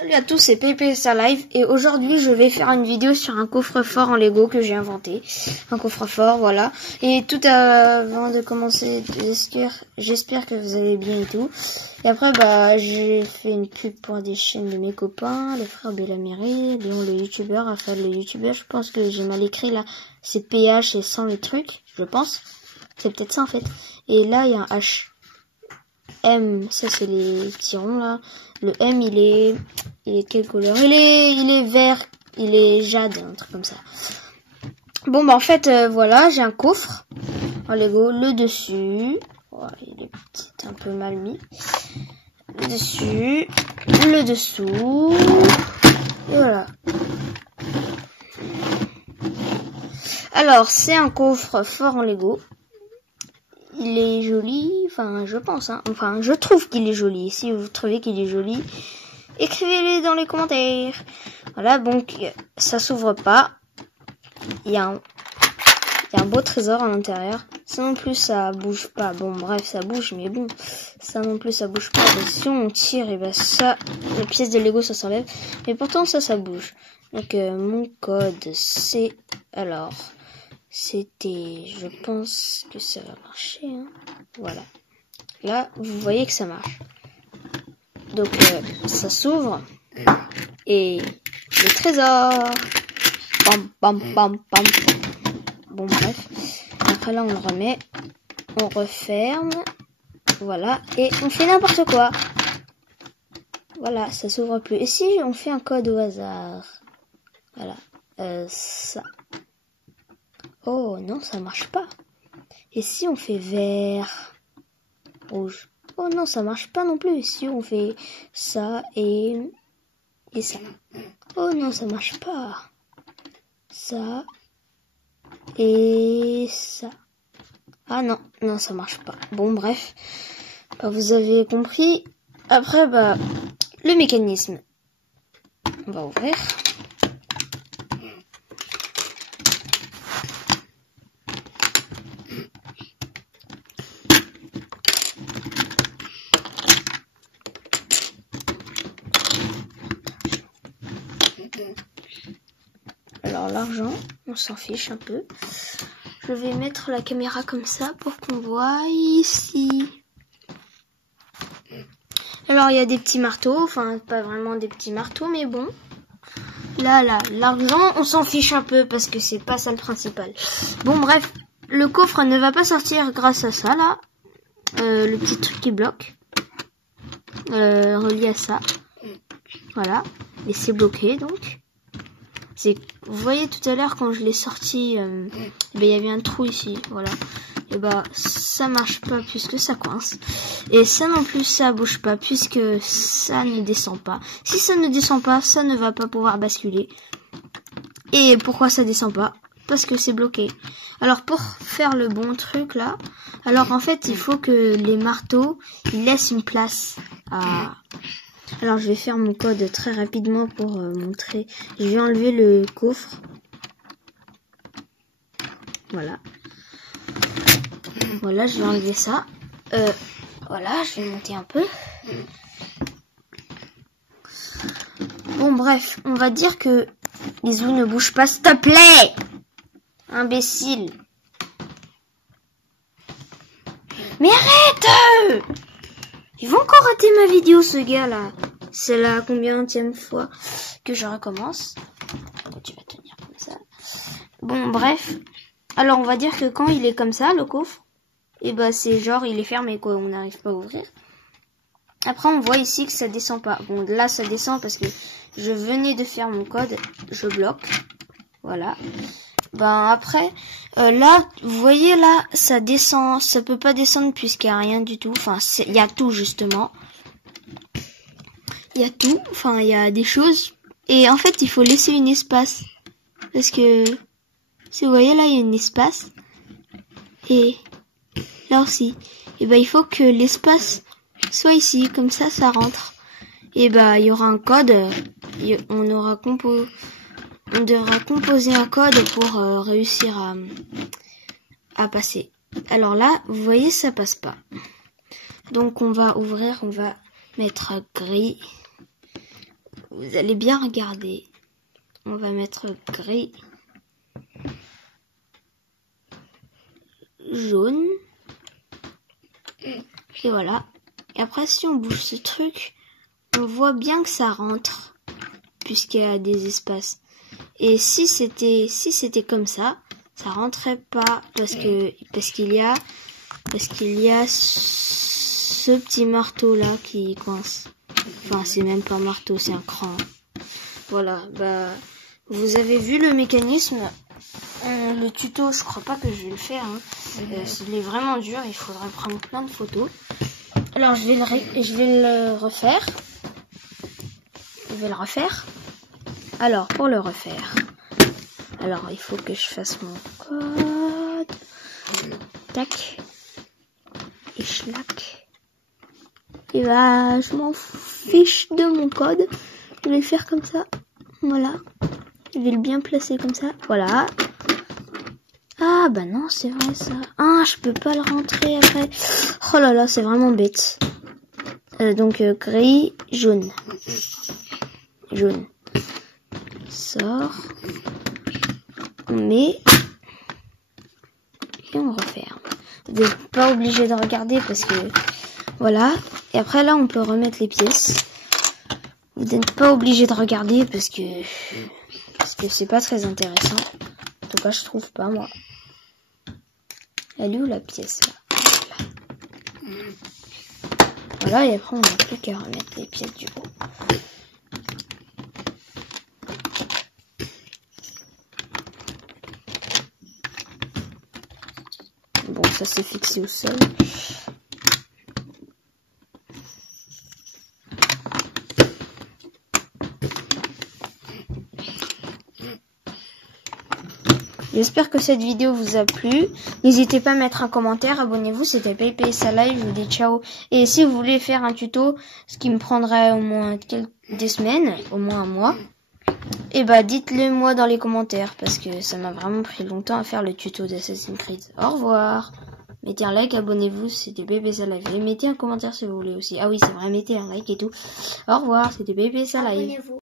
Salut à tous, c'est PPSA Live et aujourd'hui je vais faire une vidéo sur un coffre-fort en Lego que j'ai inventé. Un coffre-fort, voilà. Et tout avant de commencer, j'espère que vous allez bien et tout. Et après, j'ai fait une pub pour des chaînes de mes copains, les frères Bellamiri, Léon le youtubeur, Raphaël le youtubeur. Je pense que j'ai mal écrit là, c'est PH et sans le truc, je pense. C'est peut-être ça en fait. Et là, il y a un H. M, ça c'est les petits ronds là. Le M il est quelle couleur? Il est vert, il est jade, un truc comme ça. Bon en fait voilà, j'ai un coffre en Lego, le dessus, oh, il est petit, un peu mal mis. Le dessus, le dessous, et voilà. Alors c'est un coffre fort en Lego. Il est joli, enfin je pense, hein. Enfin je trouve qu'il est joli. Si vous trouvez qu'il est joli, écrivez-le dans les commentaires. Voilà, donc ça s'ouvre pas. Il y a un beau trésor à l'intérieur. Ça non plus ça bouge pas. Bon bref ça bouge, mais bon, ça non plus ça bouge pas. Donc, si on tire, et ça, la pièce de Lego ça s'enlève. Mais pourtant ça bouge. Donc mon code c'est alors. C'était, je pense que ça va marcher, hein. Voilà. Là, vous voyez que ça marche. Donc, ça s'ouvre. Et le trésor. Pam, pam, pam, pam. Bon, bref. Après, là, on le remet. On referme. Voilà. Et on fait n'importe quoi. Voilà, ça s'ouvre plus. Et si on fait un code au hasard? Voilà. Ça. Oh non, ça marche pas. Et si on fait vert, rouge? Oh non, ça marche pas non plus. Si on fait ça et ça. Oh non, ça marche pas. Ça et ça. Ah non, non, ça marche pas. Bon, bref. Vous avez compris. Après, le mécanisme. On va ouvrir. Alors l'argent, on s'en fiche un peu. Je vais mettre la caméra comme ça pour qu'on voit ici. Alors il y a des petits marteaux, enfin pas vraiment des petits marteaux, mais bon. Là, l'argent, on s'en fiche un peu parce que c'est pas ça le principal. Bon bref, le coffre ne va pas sortir grâce à ça là. Le petit truc qui bloque. Relié à ça. Voilà. Et c'est bloqué donc. Vous voyez tout à l'heure quand je l'ai sorti, il y avait un trou ici, voilà. Et ça marche pas puisque ça coince. Et ça non plus ça bouge pas puisque ça ne descend pas. Si ça ne descend pas, ça ne va pas pouvoir basculer. Et pourquoi ça descend pas? Parce que c'est bloqué. Alors pour faire le bon truc là, alors en fait il faut que les marteaux ils laissent une place à... Alors je vais faire mon code très rapidement pour montrer. Je vais enlever le coffre. Voilà. Voilà, je vais enlever ça. Voilà, je vais monter un peu. Bon bref, on va dire que les os ne bougent pas, s'il te plaît. Imbécile. Mais arrête! Ils vont encore rater ma vidéo, ce gars-là. C'est la combienième fois que je recommence. Tu vas tenir comme ça. Bon, bref. Alors, on va dire que quand il est comme ça, le coffre, et c'est genre, il est fermé, quoi. On n'arrive pas à ouvrir. Après, on voit ici que ça descend pas. Bon, là, ça descend parce que je venais de faire mon code. Je bloque. Voilà. Après, là, vous voyez là, ça descend, ça peut pas descendre puisqu'il y a rien du tout. Enfin, il y a tout justement. Il y a tout. Enfin, il y a des choses. Et en fait, il faut laisser une espace parce que si vous voyez là, il y a une espace. Et là aussi, il faut que l'espace soit ici, comme ça, ça rentre. Et il y aura un code. On devra composer un code pour réussir à passer. Alors là, vous voyez, ça passe pas. Donc on va ouvrir, on va mettre gris. vous allez bien regarder. On va mettre gris, jaune, et voilà. Et après, si on bouge ce truc, on voit bien que ça rentre, puisqu'il y a des espaces. Et si c'était comme ça rentrait pas, parce qu'il y a ce petit marteau là qui coince. Enfin, c'est même pas un marteau, c'est un cran. Voilà, bah, vous avez vu le mécanisme. Le tuto, je crois pas que je vais le faire. Hein. Il est vraiment dur, il faudrait prendre plein de photos. Alors, je vais le refaire. Je vais le refaire. Alors, pour le refaire, alors il faut que je fasse mon code. Tac. Et schlac. Et bah, je m'en fiche de mon code. Je vais le faire comme ça. Voilà. Je vais le bien placer comme ça. Voilà. Ah, bah non, c'est vrai ça. Ah, je peux pas le rentrer après. Oh là là, c'est vraiment bête. Donc, gris, jaune. Jaune. Sort. On met. Et on referme. Vous n'êtes pas obligé de regarder parce que... Voilà. Et après, là, on peut remettre les pièces. Vous n'êtes pas obligé de regarder parce que c'est pas très intéressant. En tout cas, je trouve pas, moi. Elle est où la pièce, là? Voilà, et après, on n'a plus qu'à remettre les pièces du haut. Bon, ça c'est fixé au sol. J'espère que cette vidéo vous a plu. N'hésitez pas à mettre un commentaire, abonnez-vous, c'était PPSA Live, je vous dis ciao. Et si vous voulez faire un tuto, ce qui me prendrait au moins des semaines, au moins un mois, et bah dites-le moi dans les commentaires, parce que ça m'a vraiment pris longtemps à faire le tuto d'Assassin's Creed. Au revoir. Mettez un like, abonnez-vous, c'était PPSA Live. Et mettez un commentaire si vous voulez aussi. Ah oui, c'est vrai, mettez un like et tout. Au revoir, c'était PPSA Live.